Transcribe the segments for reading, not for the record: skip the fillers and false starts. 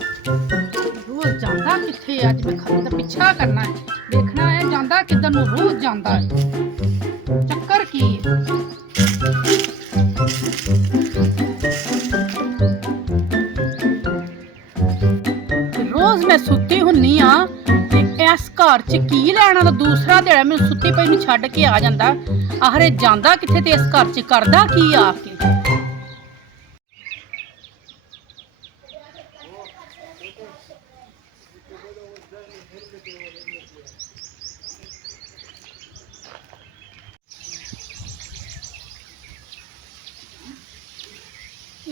रोज जांदा किथे अज मैं खबर दा पीछा करना है देखना है जांदा किधर नु रोज जांदा है चक्कर की है? रोज मैं सुत्ती हुन्नी आ इस घर च की लैना तो दूसरा दिहाड़ा मैं सुत्ती पई नूं छड्ड के आ जांदा आखरे जांदा किथे ते इस घर च करदा की आके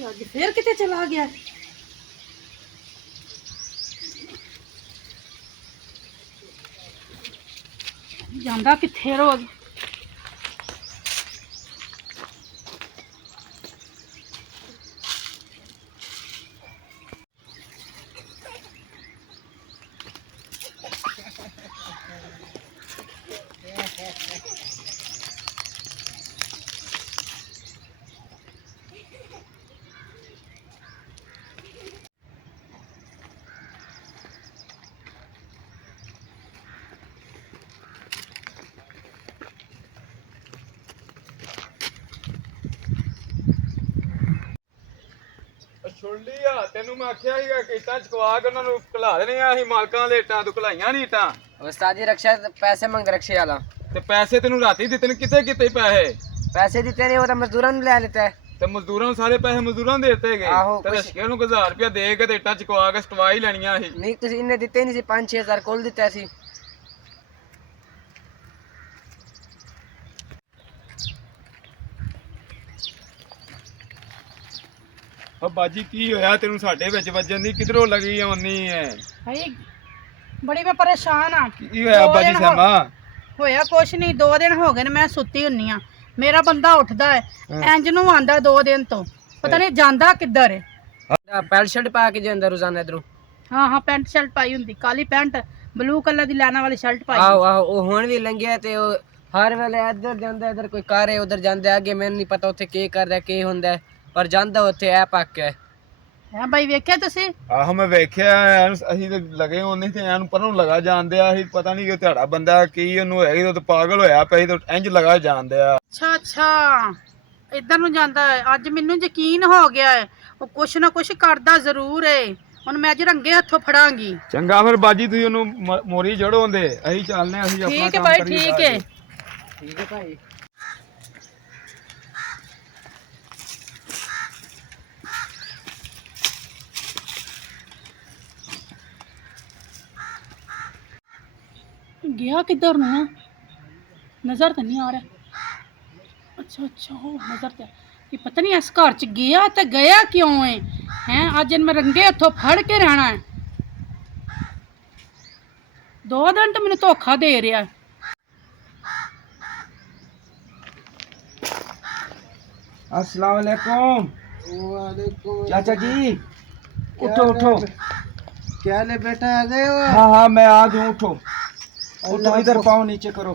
अज फिर किते चला गया जांदा किथे रोज ਸੁਣ ਲਈ ਆ ਤੈਨੂੰ ਮੈਂ ਆਖਿਆ ਸੀਗਾ ਕਿ ਇੱਟਾਂ ਚਕਵਾ ਕੇ ਉਹਨਾਂ ਨੂੰ ਘਲਾ ਦੇਣੇ ਆ ਅਸੀਂ ਮਾਲਕਾਂ ਵਾਲੇ ਇੱਟਾਂ ਤੂੰ ਘਲਾਈਆਂ ਨਹੀਂ ਇੱਟਾਂ उस्ताद जी रक्षा पैसे मंग रक्षे वाला ਤੇ ਪੈਸੇ ਤੈਨੂੰ ਰਾਤੀ ਦਿੱਤੇ ਨੇ ਕਿਤੇ ਕਿਤੇ ਪੈਸੇ पैसे दिते नहीं वो तो मजदूरा ले लेता है ਤੇ ਮਜ਼ਦੂਰਾਂ ਨੂੰ ਸਾਰੇ ਪੈਸੇ ਮਜ਼ਦੂਰਾਂ ਨੂੰ ਦੇ ਦਿੱਤੇ ਗਏ ਆਹੋ, ਤੇ ਕੁਛ- ਰਸ਼ਕੇ ਨੂੰ 1000 ਰੁਪਇਆ ਦੇ ਕੇ ਤੇ ਇੱਟਾਂ ਚਕਵਾ ਕੇ ਸਟਵਾ ਹੀ ਲੈਣੀਆਂ ਸੀ नहीं तुम इन्हें दिते नहीं सी 5-6 हजार कोल दिता सी ਓ ਬਾਜੀ ਕੀ ਹੋਇਆ ਤੈਨੂੰ ਸਾਡੇ ਵਿੱਚ ਵੱਜਣ ਦੀ ਕਿਧਰੋਂ ਲੱਗੀ ਆਉਣੀ ਐ भाई बड़ी मैं परेशान हाँ ਕੀ ਹੋਇਆ ਦੋ ਬਾਜੀ ਦਿਨ ਸਮਾਂ ਹੋਇਆ ਕੁਛ ਨਹੀਂ 2 ਦਿਨ ਹੋ ਗਏ ਨੇ ਮੈਂ ਸੁੱਤੀ ਹੁੰਨੀ ਆ ਮੇਰਾ ਬੰਦਾ ਉੱਠਦਾ ਹੈ ਇੰਜ ਨੂੰ ਆਂਦਾ 2 ਦਿਨ ਤੋਂ ਪਤਾ ਨਹੀਂ ਜਾਂਦਾ ਕਿੱਧਰ ਹੈ पैंट शर्ट पा के जो अंदर रोजाना इधरों ਹਾਂ ਹਾਂ ਪੈਂਟ ਸ਼ਰਟ ਪਾਈ ਹੁੰਦੀ ਕਾਲੀ ਪੈਂਟ ਬਲੂ ਕਲਰ ਦੀ ਲਾਣਾ ਵਾਲੀ ਸ਼ਰਟ ਪਾਈ ਆਹੋ ਆਹੋ ਉਹ ਹੁਣ ਵੀ ਲੰਘਿਆ ਤੇ ਉਹ ਹਰ ਵੇਲੇ ਇੱਧਰ ਜਾਂਦਾ ਇੱਧਰ ਕੋਈ ਕਾਰ ਹੈ ਉਧਰ ਜਾਂਦਾ ਅੱਗੇ ਮੈਨੂੰ ਨਹੀਂ ਪਤਾ ਉੱਥੇ ਕੀ ਕਰਦਾ ਕੀ ਹੁੰਦਾ ਹੈ, ਪਰ ਜਾਂਦਾ ਉੱਥੇ ਐ ਪੱਕ ਕੇ ਹੈ ਬਾਈ ਵੇਖਿਆ ਤੁਸੀਂ ਆਹੋ ਮੈਂ ਵੇਖਿਆ ਅਸੀਂ ਤੇ ਲਗੇ ਉਹਨੇ ਤੇ ਇਹਨੂੰ ਪਰਾਂ ਨੂੰ ਲਗਾ ਜਾਂਦੇ ਆ ਅਸੀਂ ਪਤਾ ਨਹੀਂ ਕਿ ਤੁਹਾਡਾ ਬੰਦਾ ਕੀ ਉਹਨੂੰ ਹੈਗੀ ਉਹ ਤਾਂ ਪਾਗਲ ਹੋਇਆ ਪਿਆ ਤੇ ਇੰਜ ਲਗਾ ਜਾਂਦੇ ਆ ਅੱਛਾ ਅੱਛਾ ਇੱਧਰ ਨੂੰ ਜਾਂਦਾ ਹੈ ਅੱਜ ਮੈਨੂੰ ਯਕੀਨ ਹੋ ਗਿਆ ਹੈ ਉਹ ਕੁਛ ਨਾ ਕੁਛ ਕਰਦਾ ਜ਼ਰੂਰ ਹੈ ਹੁਣ ਮੈਂ ਅੱਜ ਰੰਗੇ ਹੱਥੋਂ ਫੜਾਂਗੀ ਚੰਗਾ ਫਿਰ ਬਾਜੀ ਤੁਸੀਂ ਉਹਨੂੰ ਮੋਰੀ ਜੜੋ ਹੁੰਦੇ ਅਸੀਂ ਚੱਲਨੇ ਅਸੀਂ ਆਪਣਾ ਠੀਕ ਹੈ ਕੰਮ ਭਾਈ ਕਰੀਏ ਠੀਕ ਹੈ ਠੀਕ ਹੈ ਭਾਈ गया किधर ਨੂੰ ਨਜ਼ਰ ਤਾਂ ਨਹੀਂ ਆ ਰਿਹਾ ਅੱਛਾ ਅੱਛਾ ਉਹ ਨਜ਼ਰ ਤੇ ਕਿ ਪਤਾ ਨਹੀਂ ਇਸ ਘਰ ਚ ਗਿਆ ਤੇ ਗਿਆ ਕਿਉਂ ਹੈ ਅੱਜ ਮੈਂ ਰੰਗੇ ਹੱਥੋਂ ਫੜ ਕੇ ਰਹਿਣਾ ਹੈ 2 ਦਿਨ ਤੋਂ ਮੈਨੂੰ ਧੋਖਾ ਦੇ ਰਿਹਾ अस्सलाम वालेकुम वालेकुम चाचा जी उठो उठो क्या ले बेटा आ गए हो हाँ हाँ मैं आ गया उठो उठो इधर पाँव नीचे करो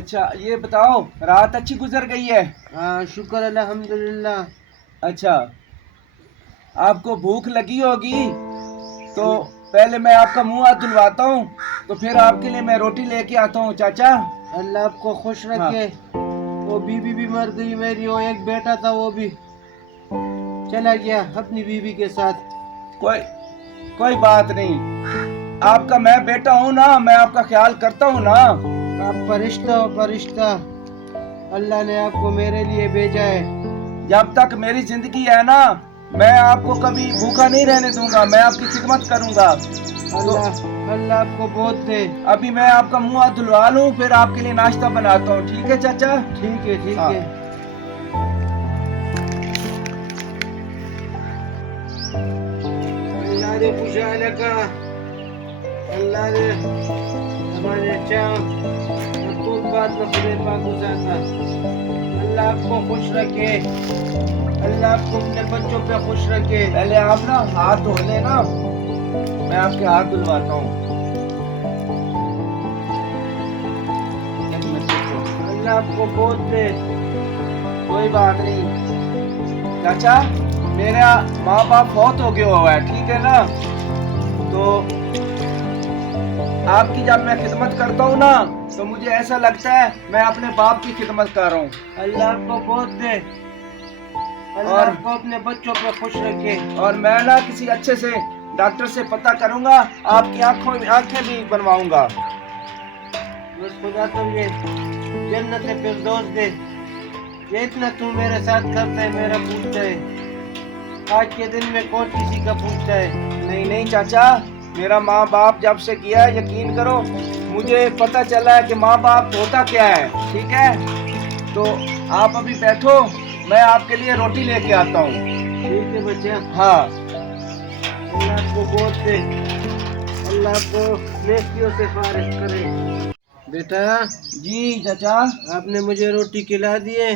अच्छा ये बताओ, रात अच्छी गुजर गई है? हाँ शुक्र अल्हम्दुलिल्लाह। अच्छा, आपको भूख लगी होगी तो पहले मैं आपका मुंह हाथ धुलवाता हूँ, तो फिर आपके लिए मैं रोटी लेके आता हूँ चाचा। अल्लाह आपको खुश रखे। वो बीवी भी मर गई मेरी, वो एक बेटा था वो भी चला गया अपनी बीवी के साथ। कोई बात नहीं, आपका मैं बेटा हूँ ना, मैं आपका ख्याल करता हूँ ना। आप फरिश्ता हो फरिश्ता, अल्लाह ने आपको मेरे लिए भेजा है। जब तक मेरी जिंदगी है ना, मैं आपको कभी भूखा नहीं रहने दूंगा, मैं आपकी खिदमत करूंगा। अल्लाह आपको बहुत दे। अभी मैं आपका मुंह हाथ धुलवा लूं, फिर आपके लिए नाश्ता बनाता हूँ, ठीक है चाचा? ठीक है ठीक हाँ। है। अल्लाह ने खुशहाल का, अल्लाह ने हमारे खूब बात में खुदे पाक गुजारता। अल्लाह आपको खुश रखे, अल्लाह आपको अपने बच्चों पे खुश रखे। पहले आप ना हाथ धो लेना, मैं आपके हाथ धुलवाता हूँ। एक मिनट रुको। अल्लाह आपको बहुत दे। कोई बात नहीं चाचा, मेरा माँ बाप बहुत हो गया हुआ है, ठीक है ना? तो आपकी जब मैं खिदमत करता हूँ ना, तो मुझे ऐसा लगता है मैं अपने बाप की खिदमत कर रहा हूँ। अल्लाह आपको बहुत दे, अल्लाह और- आपको अपने बच्चों पे खुश रखे। और मैं ना किसी अच्छे से डॉक्टर से पता करूंगा, आपकी आंखें भी बनवाऊंगा। बस खुदा तुझे जन्नत फिरदौस दे। ये इतना तू मेरे साथ करता है, मेरा पूछता है। आज के दिन में कौन किसी का पूछता है? नहीं नहीं चाचा, मेरा माँ बाप जब से किया है, यकीन करो मुझे पता चला है कि माँ बाप होता क्या है, ठीक है? तो आप अभी बैठो, मैं आपके लिए रोटी लेके आता हूँ। ठीक है बच्चा। हाँ। अल्लाह आपको बहुत दे, अल्लाह आपको नेकियों से फारिग करे। बेटा जी चाचा। आपने मुझे रोटी खिला दिए,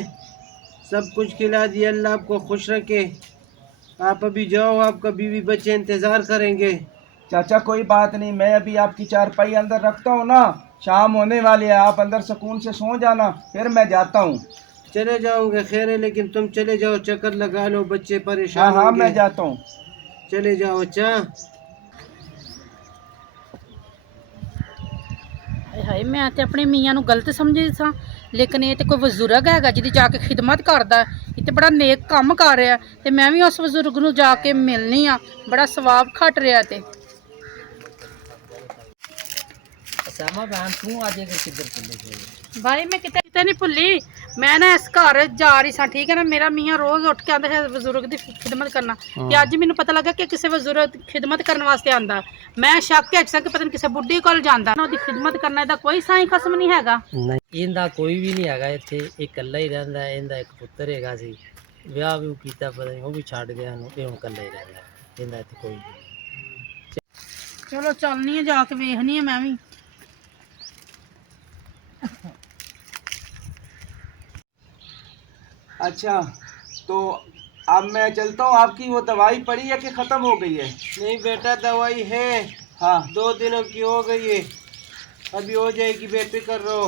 सब कुछ खिला दिया, अल्लाह आपको खुश रखे। आप अभी जाओ, आपका बीवी बच्चे इंतजार करेंगे। चाचा कोई बात नहीं, मैं अभी आपकी चारपाई अंदर रखता हूँ ना, शाम होने वाली है, आप अंदर सुकून से सो जाना, फिर मैं जाता हूँ। चले जाओगे खैर है, लेकिन तुम चले जाओ, चक्कर लगा लो, बच्चे हाँ परेशान हाँ होंगे। मैं जाता हूँ। चले जाओ अच्छा। ਹਾਏ ਹਾਏ ਮੈਂ ਤੇ ਆਪਣੇ ਮੀਆਂ ਨੂੰ ਗਲਤ ਸਮਝੀ ਸਾਂ, ਲੇਕਿਨ ਇਹ ਤੇ ਕੋਈ ਬਜ਼ੁਰਗ ਹੈਗਾ ਜਿਹਦੀ ਜਾ ਕੇ ਖਿਦਮਤ ਕਰਦਾ, ਇਹ ਤੇ ਬੜਾ ਨੇਕ ਕੰਮ ਕਰ ਰਿਹਾ, ਤੇ ਮੈਂ ਵੀ ਉਸ ਬਜ਼ੁਰਗ ਨੂੰ ਜਾ ਕੇ ਮਿਲਣੀ ਆ, ਬੜਾ ਸਵਾਬ ਖੱਟ ਰਿਹਾ। ਤੇ सामा बहन तू आज एक किधर चले गई? भाई मैं किते किते नहीं भुली, मैं ना इस घर जा रही सा, ठीक है ना? मेरा मियाँ रोज उठ के आंदा है बजुर्ग की खिदमत करना, ते अज मैनू पता लगा कि किसी बजुर्ग खिदमत करने वास्ते आंदा। मैं शक है कि पता नहीं किसी बुढ़ी कोल जांदा ना, ओदी खिदमत करने दा कोई साई खसम नहीं हैगा। ਨਹੀਂ ਇਹਦਾ ਕੋਈ ਵੀ ਨਹੀਂ ਹੈਗਾ ਇੱਥੇ, ਇਹ ਇਕੱਲਾ ਹੀ ਰਹਿੰਦਾ ਹੈ। ਇਹਦਾ ਇੱਕ ਪੁੱਤਰ ਹੈਗਾ ਸੀ, ਵਿਆਹ ਵੀ ਕੀਤਾ, ਪਤਾ ਨਹੀਂ ਉਹ ਵੀ ਛੱਡ ਗਿਆ ਇਹਨੂੰ, ਇਹ ਹੁਣ ਇਕੱਲਾ ਹੀ ਰਹਿੰਦਾ ਹੈ। ਇਹਦਾ ਇੱਥੇ ਕੋਈ ਨਹੀਂ। चलो चलनी है, जाके वेखनी है मैं भी। अच्छा तो अब मैं चलता हूँ, आपकी वो दवाई पड़ी है कि ख़त्म हो गई है? नहीं बेटा दवाई है, हाँ 2 दिनों की हो गई है, अभी हो जाएगी, बेफिक्र रहो।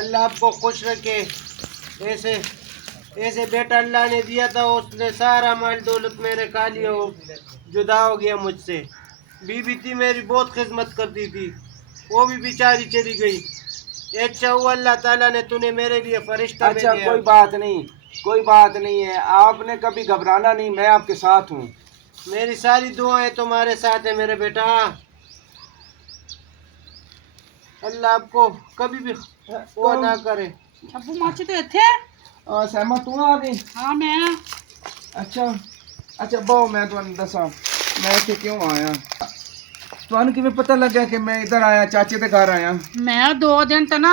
अल्लाह आपको खुश रखे। ऐसे ऐसे बेटा अल्लाह ने दिया था, उसने सारा माल दौलत मेरे खा लिया, वो जुदा हो गया मुझसे। बीबी थी मेरी, बहुत खिदमत करती थी, वो भी बेचारी चली गई। अच्छा हुआ अल्लाह ताला ने तूने मेरे लिए फरिश्ता अच्छा भेजा। कोई बात नहीं, कोई बात नहीं है, आपने कभी घबराना नहीं, मैं आपके साथ हूँ। मेरी सारी दुआएं तुम्हारे साथ है मेरे बेटा। अल्लाह आपको कभी भी वो ना करे। अबू माची तो इत्थे है? सहमा तू आ गई? हाँ मैं। अच्छा अच्छा बहु मैं ਤੁਹਾਨੂੰ ਦੱਸਾਂ मैं ਇੱਥੇ ਕਿਉਂ ਆਇਆ। ਤੁਹਾਨੂੰ ਕਿਵੇਂ ਪਤਾ ਲੱਗਾ ਕਿ ਮੈਂ ਇੱਧਰ ਆਇਆ, ਚਾਚੇ ਦੇ ਘਰ ਆਇਆ? मैं 2 दिन तो ना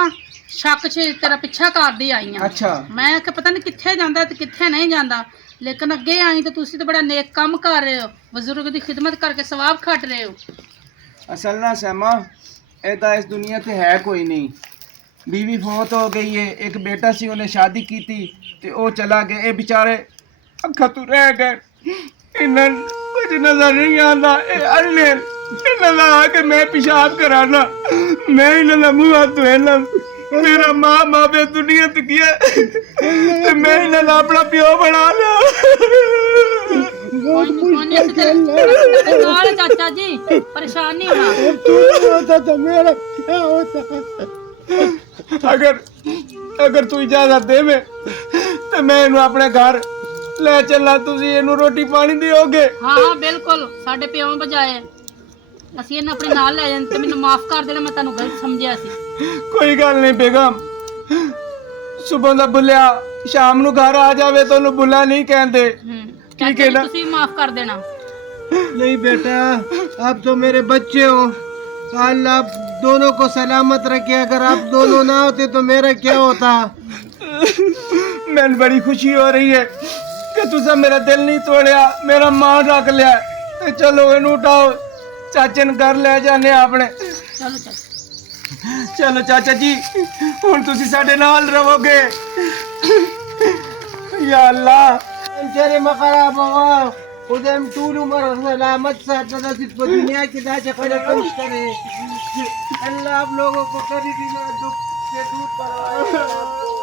शक च तेरा पिछा करदी आई हाँ। अच्छा मैं कि पता नहीं कित्थे जांदा ते कित्थे नहीं जांदा, लेकिन अगे आई तो तुसी तो बड़ा नेक काम कर रहे हो, बजुर्ग की खिदमत करके सवाब खट रहे हो। असल ना सहमा ऐदा इस दुनिया ते है कोई नहीं, बीवी फौत हो गई है, एक बेटा सी उन्हें शादी की थी ते वो चला गया, ये बेचारे अखा तू रह गए, इन्हें कुछ नजर नहीं आता, इन्हें लगा के मैं पेशाब कराना, मैं इन्हें मुँह हाथ धोना, मेरा मां बाप इस दुनिया ते गया ते मैं इन्हां दा अपना प्यो बना लिया कोई नहीं ऐसे तेरे नाल है चाचा जी, परेशान नहीं होना। तू नहीं होता तो मेरा क्या होता? अगर तू इजाजत देवे तो मैं इन्हू अपने घर ले चलना, तुसी इन्हू रोटी पानी दियोगे? हाँ हाँ बिल्कुल, साडे प्यो बजाए ਅਸੀਂ ਇਹਨੂੰ ਆਪਣੇ ਨਾਲ ਲੈ ਜਾਂਦੇ ਤੇ ਮੈਨੂੰ ਮਾਫ ਕਰ ਦੇਣਾ, ਮੈਂ ਤੁਹਾਨੂੰ ਗਲਤ ਸਮਝਿਆ ਸੀ। ਕੋਈ ਗੱਲ ਨਹੀਂ ਬੇਗਮ, ਸੁਬਹ ਦਾ ਬੁੱਲਿਆ ਸ਼ਾਮ ਨੂੰ ਘਰ ਆ ਜਾਵੇ ਤਾਂ ਉਹਨੂੰ ਬੁੱਲਾ ਨਹੀਂ ਕਹਿੰਦੇ। ਚਾਚਾ ਜੀ ਤੁਸੀਂ ਵੀ ਮਾਫ ਕਰ ਦੇਣਾ। नहीं बेटा, आप तो मेरे बच्चे हो, अल्लाह आप दोनों को सलामत रखे। अगर आप दोनों ना होते तो मेरा क्या होता? मैंने बड़ी खुशी हो रही है कि तुसा मेरा दिल नहीं तोड़िया, मेरा मान रख लिया। ते चलो इन्हू उठाओ, चाचे ने घर ले जाने अपने। ਚਲੋ ਚਾਚਾ। चलो चाचा जी, हुण तुसी साडे नाल रहोगे। या अल्लाह तेरे मकरा बाबा खुदम طول عمر सलामत साथ नसीब को दुनिया की दाचा करे खुश करे। अल्लाह आप लोगों को कभी भी ना दुख से दूर करवाए।